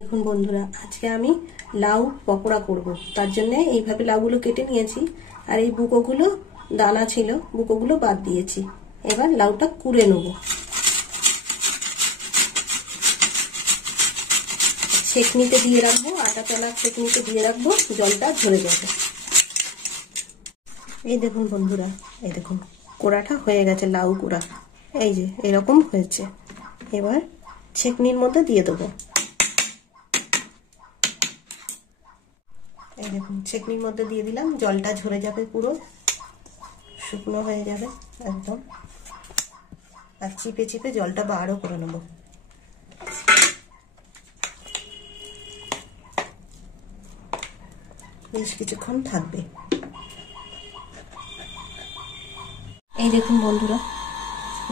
দেখুন বন্ধুরা, আজকে আমি লাউ পকোড়া করব। তার জন্য এইভাবে লাউগুলো কেটে নিয়েছি, আর এই বুকোগুলো দানা ছিল, বুকোগুলো বাদ দিয়েছি। এবার লাউটা কুড়ে নেব, সেকনিতে দিয়ে রাখবো, আটা চলা সেকনিতে দিয়ে রাখবো, জলটা ঝরে যাবে। এই দেখুন বন্ধুরা, এই দেখুন কোড়াটা হয়ে গেছে, লাউ কোড়া এই যে এরকম হয়েছে। এবার ছেকনির মধ্যে দিয়ে দেবো। এই দেখুন ছেকনির মধ্যে দিয়ে দিলাম, জলটা ঝরে যাবে, পুরো শুকনো হয়ে যাবে একদম। আর চিপে চিপে জলটা বারও করে নেব। বেশ কিছুক্ষণ থাকবে। এই দেখুন বন্ধুরা,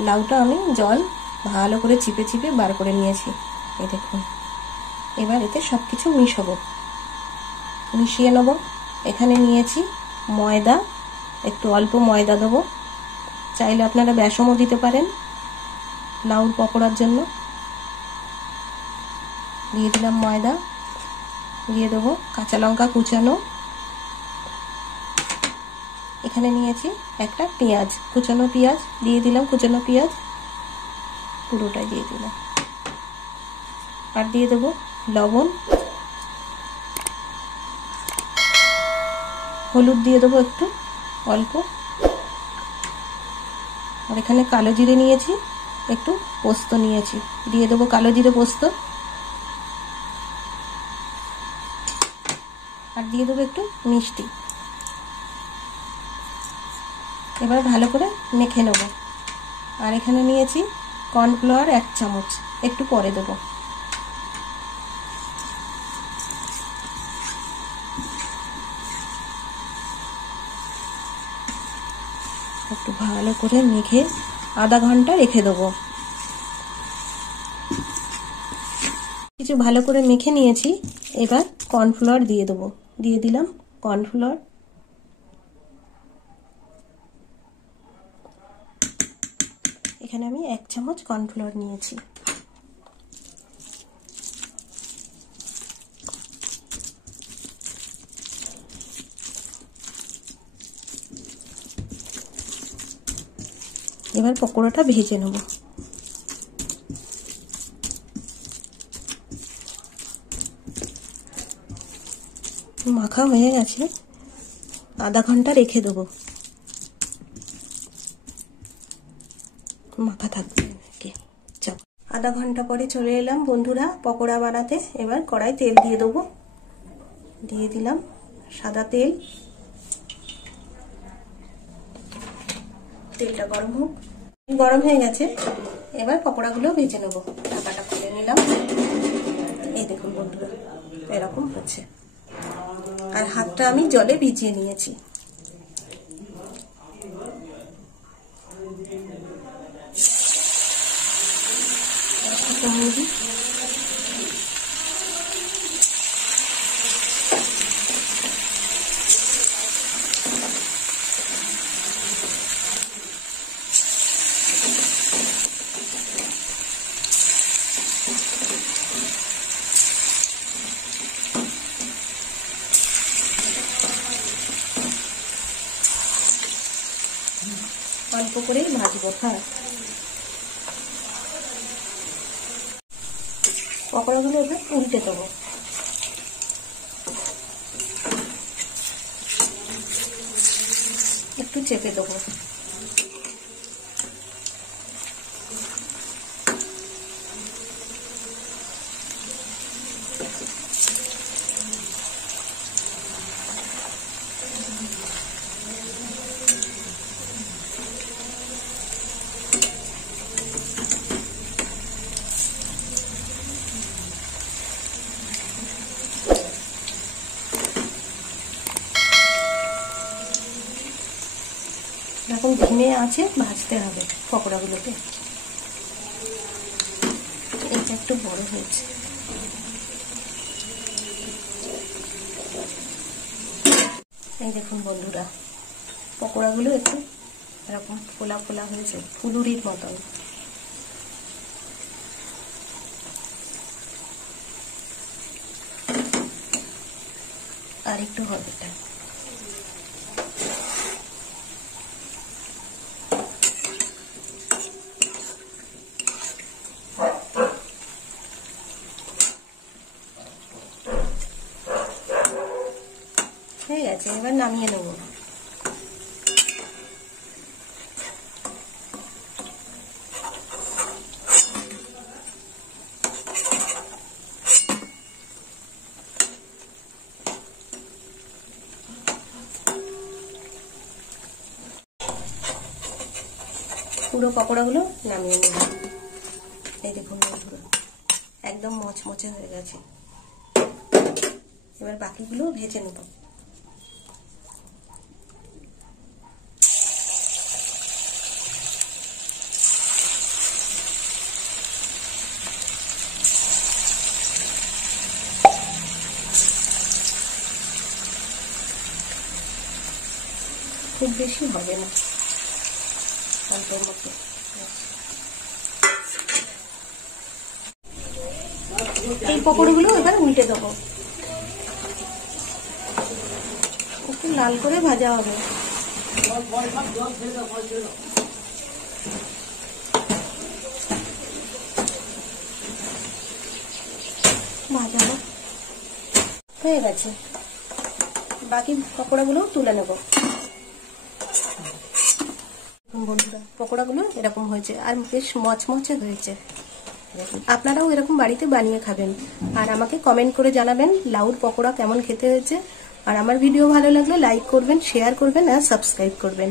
লাউটা আমি জল ভালো করে চিপে চিপে বার করে নিয়েছি। এই দেখুন, এবার এতে সব কিছু মিশিয়ে নেব। এখানে নিয়েছি ময়দা, একটু অল্প ময়দা দেবো, চাইলে আপনারা বেসমও দিতে পারেন লাউর পকোড়ার জন্য। দিয়ে দিলাম ময়দা, দিয়ে দেবো কাঁচা লঙ্কা কুচানো। এখানে নিয়েছি একটা পেঁয়াজ, কুচানো পেঁয়াজ দিয়ে দিলাম, কুচানো পেঁয়াজ পুরোটাই দিয়ে দিলাম। আর দিয়ে দেবো লবণ, হলুদ দিয়ে দেবো একটু অল্প। আর এখানে কালো জিরে নিয়েছি, একটু পোস্ত নিয়েছি, দিয়ে দেবো কালো জিরে পোস্ত। আর দিয়ে দেবো একটু মিষ্টি। এবার ভালো করে মেখে নেব। আর এখানে নিয়েছি কর্নফ্লাওয়ার 1 চামচ, একটু পরে দেবো। একটু ভালো করে মেখে আধা ঘন্টা রেখে দেবো। কিছু ভালো করে মেখে নিয়েছি, এবার কর্নফ্লাওয়ার দিয়ে দেবো। দিয়ে দিলাম কর্নফ্লাওয়ার। এখানে আমি 1 চামচ কর্নফ্লাওয়ার নিয়েছি। এবার পকোড়াটা ভেজে নেব। মাখা হয়ে গেছে, আধা ঘন্টা রেখে দেবো, মাখা থাকবে। আধা ঘন্টা পরে চলে এলাম বন্ধুরা পকোড়া বানাতে। এবার কড়াই তেল দিয়ে দেবো, দিয়ে দিলাম সাদা তেল। তেলটা গরম হয়ে গেছে। এবার পকোড়াগুলো ভেজে নেবো। ঢাকাটা খুলে নিলাম। এই দেখুন বন্ধুরা, এরকম হচ্ছে। আর হাতটা আমি জলে ভিজিয়ে নিয়েছি। অল্প করেই ভাজবো। হ্যাঁ, পকোড়াগুলো এবার উল্টে দেবো। একটু চেপে দেবো। এরকম ধিমে আছে ভাজতে হবে পকোড়াগুলোকে। এটা একটু বড় হয়েছে। এই দেখুন বন্ধুরা, পকোড়াগুলো একটু এরকম ফোলা ফোলা হয়েছে, ফুলুরির মতন। আর একটু হবে এটা। হয়ে গেছে, এবার নামিয়ে নেব। পুরো পকোড়াগুলো নামিয়ে নেব। এই দেখুন বন্ধুরা, একদম মচমচে হয়ে গেছে। এবার বাকিগুলো ভেজে নেব। খুব বেশি হবে না, অল্পের মতো। এই পকোড়াগুলো এবার উল্টে দেবো, একটু লাল করে ভাজা হবে। ভাজা হয়ে গেছে, বাকি পকোড়াগুলো তুলে নেব। বন্ধুরা, পকোড়াগুলো এরকম হয়েছে আর বেশ মচমচে হয়েছে। আপনারাও এরকম বাড়িতে বানিয়ে খাবেন আর আমাকে কমেন্ট করে জানাবেন লাউর পকোড়া কেমন খেতে হয়েছে। আর আমার ভিডিও ভালো লাগলে লাইক করবেন, শেয়ার করবেন আর সাবস্ক্রাইব করবেন।